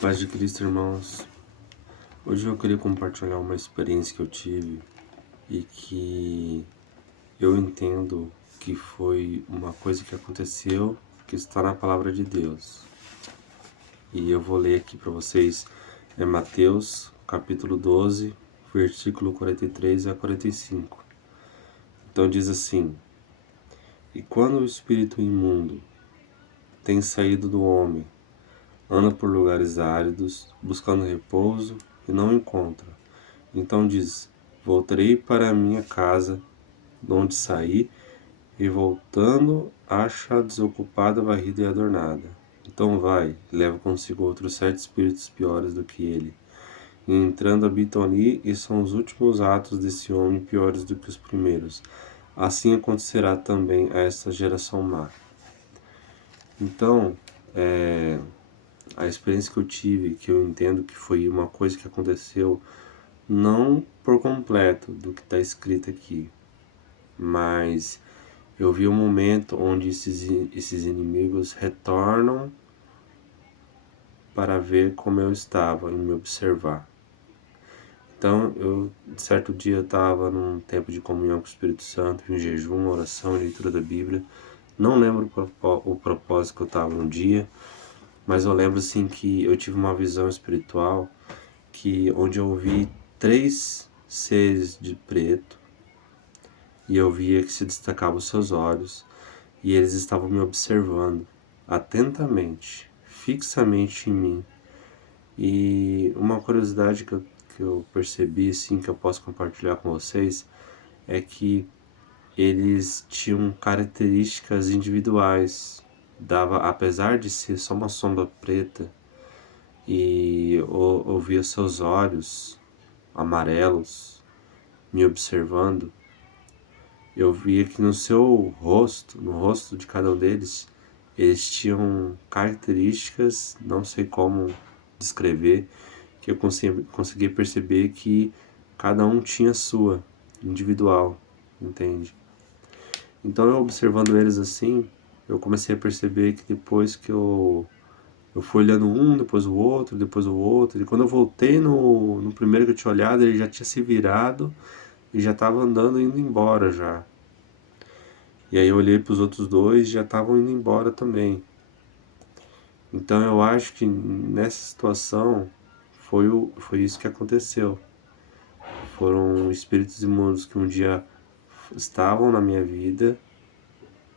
Paz de Cristo, irmãos. Hoje eu queria compartilhar uma experiência que eu tive e que eu entendo que foi uma coisa que aconteceu, que está na palavra de Deus. E eu vou ler aqui para vocês, Mateus, capítulo 12, versículo 43 a 45. Então diz assim: E quando o espírito imundo tem saído do homem, anda por lugares áridos, buscando repouso e não encontra. Então diz: Voltarei para a minha casa, de onde saí, e voltando, acha desocupada, varrida e adornada. Então vai, e leva consigo outros 7 espíritos piores do que ele. E entrando habitam ali, e são os últimos atos desse homem piores do que os primeiros. Assim acontecerá também a esta geração má. Então, a experiência que eu tive, que eu entendo que foi uma coisa que aconteceu não por completo do que está escrito aqui, mas eu vi um momento onde esses inimigos retornam para ver como eu estava e me observar. Então, certo dia, eu estava num tempo de comunhão com o Espírito Santo, em jejum, oração, leitura da Bíblia. Não lembro o propósito que eu estava um dia, mas eu lembro assim que eu tive uma visão espiritual onde eu vi 3 seres de preto e eu via que se destacavam os seus olhos e eles estavam me observando atentamente, fixamente em mim. E uma curiosidade que eu percebi, assim, que eu posso compartilhar com vocês, é que eles tinham características individuais. Apesar de ser só uma sombra preta, e eu via seus olhos amarelos me observando, eu via que no seu rosto, no rosto de cada um deles, eles tinham características, não sei como descrever, que eu consegui perceber que cada um tinha a sua, individual, entende? Então eu observando eles assim, eu comecei a perceber que depois que eu fui olhando um, depois o outro, e quando eu voltei no primeiro que eu tinha olhado, ele já tinha se virado e já estava andando indo embora já. E aí eu olhei para os outros dois e já estavam indo embora também. Então eu acho que nessa situação foi isso que aconteceu. Foram espíritos imundos que um dia estavam na minha vida,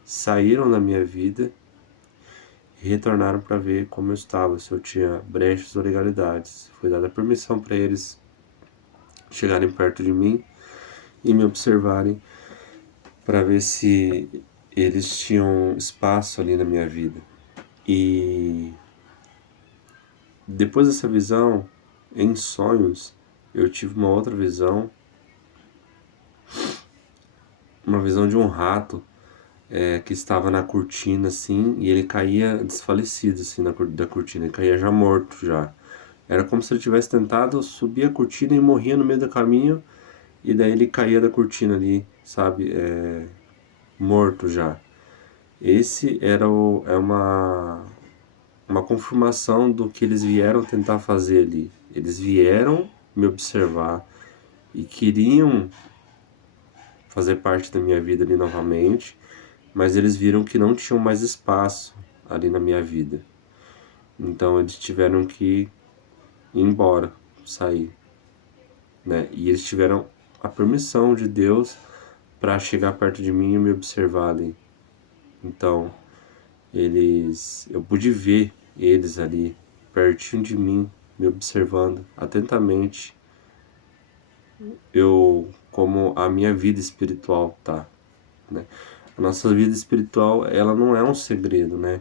saíram da minha vida e retornaram para ver como eu estava, se eu tinha brechas ou ilegalidades. Foi dada permissão para eles chegarem perto de mim e me observarem para ver se eles tinham espaço ali na minha vida. E depois dessa visão, em sonhos, eu tive uma outra visão, uma visão de um rato que estava na cortina assim, e ele caía desfalecido assim da cortina, ele caía já morto já. Era como se ele tivesse tentado subir a cortina e morria no meio do caminho, e daí ele caía da cortina ali, sabe, morto já. Esse é uma confirmação do que eles vieram tentar fazer ali. Eles vieram me observar e queriam fazer parte da minha vida ali novamente, mas eles viram que não tinham mais espaço ali na minha vida. Então eles tiveram que ir embora, sair, né? E eles tiveram a permissão de Deus para chegar perto de mim e me observar ali. Então, eu pude ver eles ali pertinho de mim, me observando atentamente. Como a minha vida espiritual tá, né? A nossa vida espiritual, ela não é um segredo, né?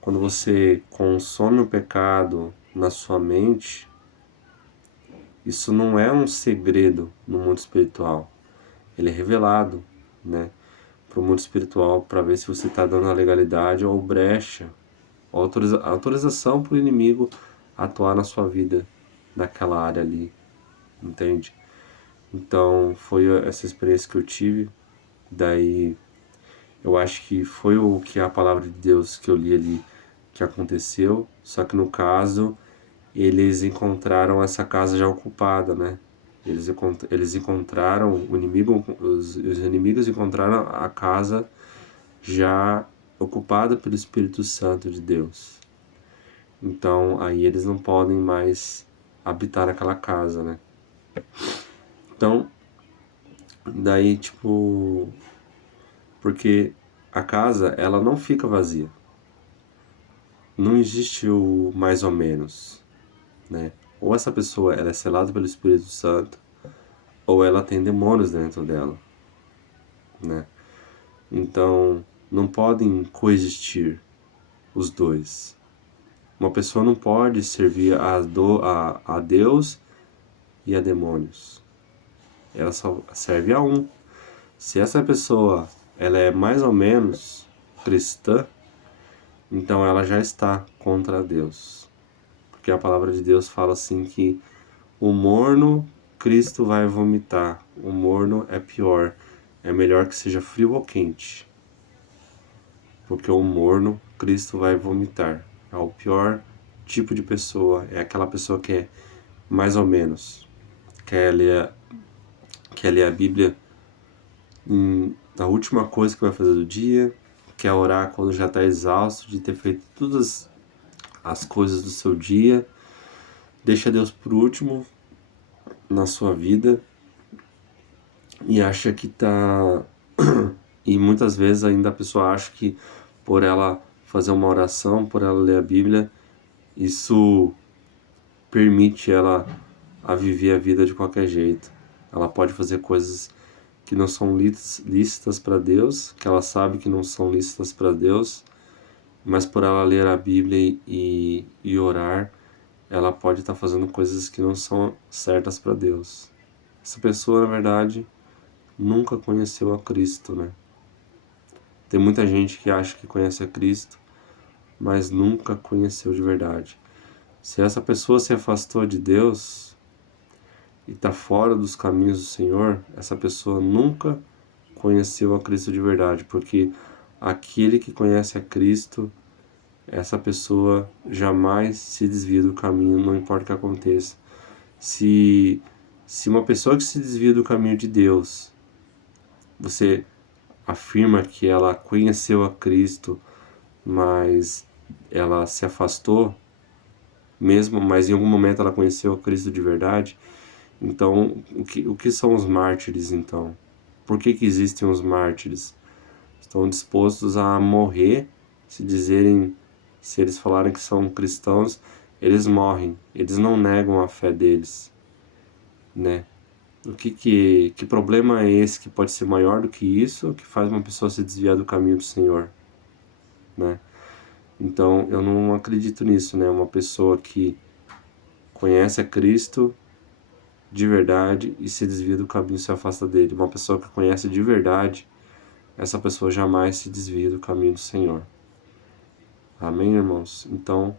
Quando você consome o pecado na sua mente, isso não é um segredo no mundo espiritual. Ele é revelado, né, para o mundo espiritual para ver se você está dando a legalidade ou brecha, ou autorização para o inimigo atuar na sua vida, naquela área ali, entende? Então foi essa experiência que eu tive. Daí eu acho que foi o que a palavra de Deus que eu li ali que aconteceu, só que no caso eles encontraram essa casa já ocupada, né? Eles encontraram os inimigos encontraram a casa já ocupada pelo Espírito Santo de Deus. Então aí eles não podem mais habitar naquela casa, né? Então, daí tipo, porque a casa ela não fica vazia. Não existe o mais ou menos, né? Ou essa pessoa ela é selada pelo Espírito Santo, ou ela tem demônios dentro dela, né? Então, não podem coexistir os dois. Uma pessoa não pode servir a Deus e a demônios. Ela só serve a um. Se essa pessoa ela é mais ou menos cristã, então ela já está contra Deus. Porque a palavra de Deus fala assim que o morno Cristo vai vomitar. O morno é pior. É melhor que seja frio ou quente. Porque o morno Cristo vai vomitar. É o pior tipo de pessoa. É aquela pessoa que é mais ou menos. Quer ler a Bíblia na última coisa que vai fazer do dia. Quer orar quando já está exausto de ter feito todas as coisas do seu dia. Deixa Deus por último na sua vida. E acha que tá. E muitas vezes ainda a pessoa acha que por ela fazer uma oração, por ela ler a Bíblia, isso permite ela a viver a vida de qualquer jeito. Ela pode fazer coisas que não são lícitas para Deus, que ela sabe que não são lícitas para Deus, mas por ela ler a Bíblia e orar, ela pode estar fazendo coisas que não são certas para Deus. Essa pessoa, na verdade, nunca conheceu a Cristo, né? Tem muita gente que acha que conhece a Cristo, mas nunca conheceu de verdade. Se essa pessoa se afastou de Deus e está fora dos caminhos do Senhor, essa pessoa nunca conheceu a Cristo de verdade, porque aquele que conhece a Cristo, essa pessoa jamais se desvia do caminho, não importa o que aconteça. Se uma pessoa que se desvia do caminho de Deus, você afirma que ela conheceu a Cristo, mas ela se afastou, mesmo, mas em algum momento ela conheceu a Cristo de verdade. Então, o que são os mártires, então? Por que existem os mártires? Estão dispostos a morrer, se eles falarem que são cristãos, eles morrem, eles não negam a fé deles, né? Que problema é esse que pode ser maior do que isso, que faz uma pessoa se desviar do caminho do Senhor, né? Então, eu não acredito nisso, né? Uma pessoa que conhece a Cristo de verdade e se desvia do caminho, se afasta dele. Uma pessoa que conhece de verdade, essa pessoa jamais se desvia do caminho do Senhor. Amém, irmãos? Então,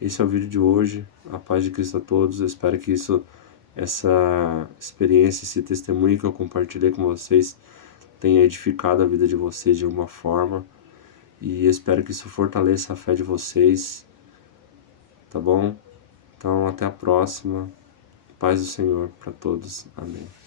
esse é o vídeo de hoje. A paz de Cristo a todos. Eu espero que essa experiência, esse testemunho que eu compartilhei com vocês tenha edificado a vida de vocês de alguma forma. E eu espero que isso fortaleça a fé de vocês. Tá bom? Então, até a próxima. Paz do Senhor para todos. Amém.